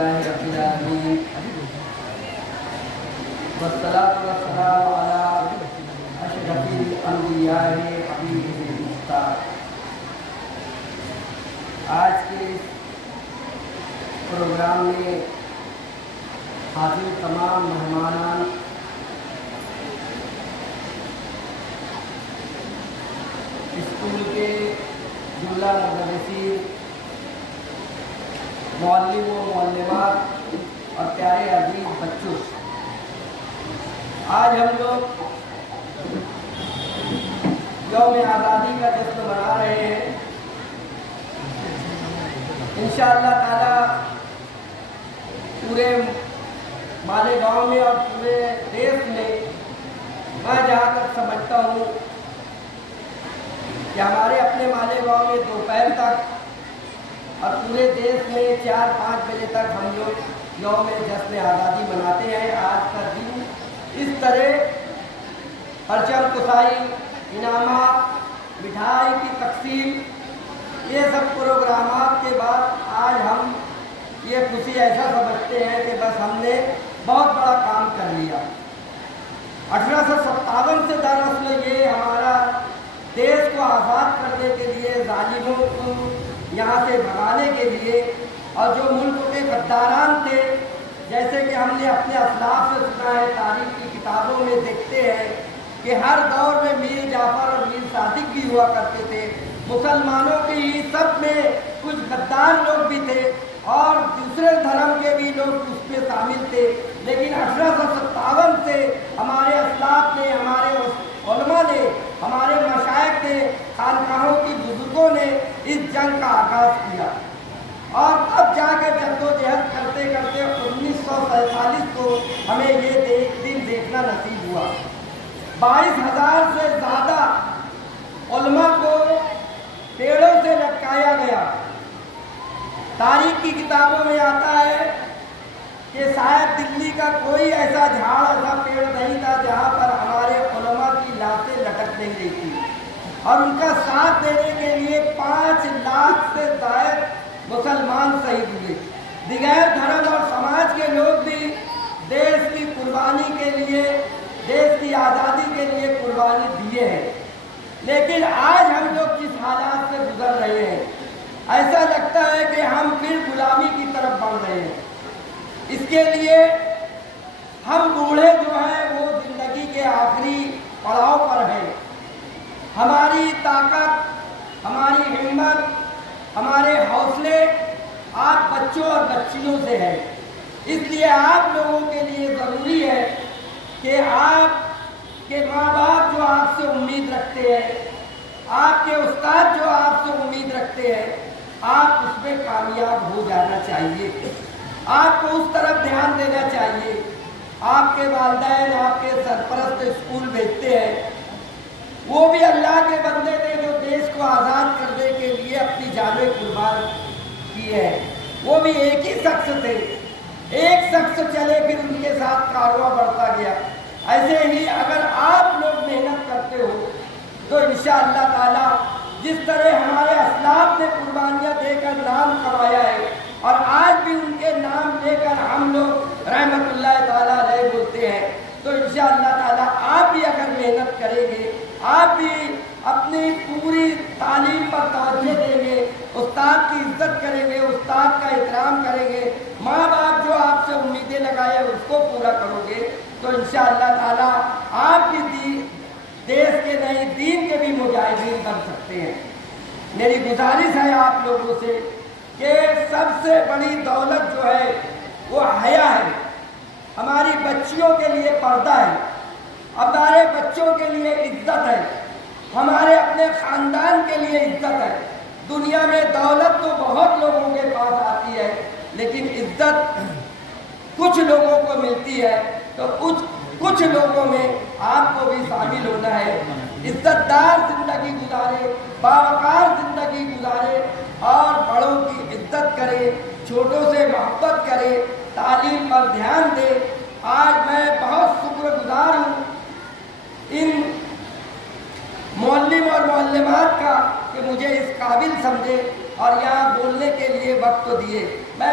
لله رب العالمين والصلاة والسلام على أشرف الأنبياء حبيبه المختار. آج کے اس پروگرام میں حاضر تمام مہمانان اسکول کے جملہ مدرسین، معلم و معلمات اور پیارے عزیز بچوں، آج ہم لوگ یوم آزادی کا جشن منا رہے ہیں. انشاءاللہ تعالی پورے مالیگاؤں میں اور پورے دیش میں میں جہاں تک سمجھتا ہوں کہ ہمارے اپنے مالیگاؤں میں دوپہر تک اور پورے دیش میں 4-5 بجے تک ہم لوگ یوم جشن آزادی مناتے ہیں. آج کا دن اس طرح پرچم کشائی، انعامات، مٹھائی کی تقسیم، یہ سب پروگرامات کے بعد آج ہم یہ خوشی ایسا سمجھتے ہیں کہ بس ہم نے بہت بڑا کام کر لیا. 1857 سے دراصل یہ ہمارا دیش کو آزاد کرنے کے لیے، ظالموں کو یہاں سے بھگانے کے لیے، اور جو ملک کے غداران تھے، جیسے کہ ہم نے اپنے اسلاف سے سنا ہے، تاریخ کی کتابوں میں دیکھتے ہیں کہ ہر دور میں میر جعفر اور میر صادق بھی ہوا کرتے تھے. مسلمانوں کے ہی سب میں کچھ غدار لوگ بھی تھے اور دوسرے دھرم کے بھی لوگ اس میں شامل تھے. لیکن 1857 سے ہمارے اسلاف نے، ہمارے علماء نے، ہمارے مشائخ نے، خانقاہوں کی بزرگوں نے اس جنگ کا آغاز کیا، اور تب جا کے جدوجہد کرتے کرتے 1947 کو ہمیں یہ دن دیکھنا نصیب ہوا. 22,000 سے زیادہ علماء کو پیڑوں سے لٹکایا گیا. تاریخ کی کتابوں میں آتا ہے کہ شاید دلی کا کوئی ایسا جھاڑ، ایسا پیڑ نہیں تھا جہاں پر ہمارے علماء کی لاشیں لٹک نہیں رہی تھی، اور ان کا ساتھ دینے کے لیے 5 لاکھ سے زائد مسلمان شہید ہوئے. دیگر دھرم اور سماج کے لوگ بھی دیش کی قربانی کے لیے، دیش کی آزادی کے لیے قربانی دیے ہیں. لیکن آج ہم لوگ کس حالات سے گزر رہے ہیں، ایسا لگتا ہے کہ ہم پھر غلامی کی طرف بڑھ رہے ہیں. اس کے لیے ہم بوڑھے جو ہیں وہ زندگی کے آخری پڑاؤ پر ہیں. ہماری طاقت، ہماری ہمت، ہمارے حوصلے آپ بچوں اور بچیوں سے ہیں. اس لیے آپ لوگوں کے لیے ضروری ہے کہ آپ کے ماں باپ جو آپ سے امید رکھتے ہیں، آپ کے استاد جو آپ سے امید رکھتے ہیں، آپ اس میں کامیاب ہو جانا چاہیے. آپ کو اس طرف دھیان دینا چاہیے. آپ کے والدین آپ کے سرپرست اسکول بھیجتے ہیں، وہ بھی اللہ کے بندے تھے جو دیش کو آزاد کرنے کے لیے اپنی جانیں قربان کی ہے. وہ بھی ایک ہی شخص تھے، ایک شخص چلے پھر ان کے ساتھ کارواں بڑھتا گیا. ایسے ہی اگر آپ لوگ محنت کرتے ہو تو انشاءاللہ تعالی جس طرح ہمارے اسلاف نے قربانیاں دے کر نام کمایا ہے، اور آج بھی ان کے نام لے کر ہم لوگ رحمت اللہ تعالیٰ علیہ بولتے ہیں، تو انشاءاللہ تعالیٰ آپ بھی اگر محنت کریں گے، آپ بھی اپنی پوری تعلیم پر توجہ دیں گے، استاد کی عزت کریں گے، استاد کا احترام کریں گے، ماں باپ جو آپ سے امیدیں لگائے اس کو پورا کرو گے، تو انشاءاللہ تعالیٰ آپ بھی دیش کے نہیں دین کے بھی مجاہدین بن سکتے ہیں. میری گزارش ہے آپ لوگوں سے کہ سب سے بڑی دولت جو ہے وہ حیا ہے. ہماری بچیوں کے لیے پردہ ہے، ہمارے بچوں کے لیے عزت ہے، ہمارے اپنے خاندان کے لیے عزت ہے. دنیا میں دولت تو بہت لوگوں کے پاس آتی ہے، لیکن عزت کچھ لوگوں کو ملتی ہے. تو کچھ لوگوں میں آپ کو بھی شامل ہونا ہے. عزت دار زندگی گزارے، باوقار زندگی گزارے، اور بڑوں کی عزت کرے، چھوٹوں سے محبت کرے، تعلیم پر دھیان دے. آج میں بہت شکر گزار ہوں ان معلم اور معلمات کا کہ مجھے اس قابل سمجھے اور یہاں بولنے کے لیے وقت دیے. میں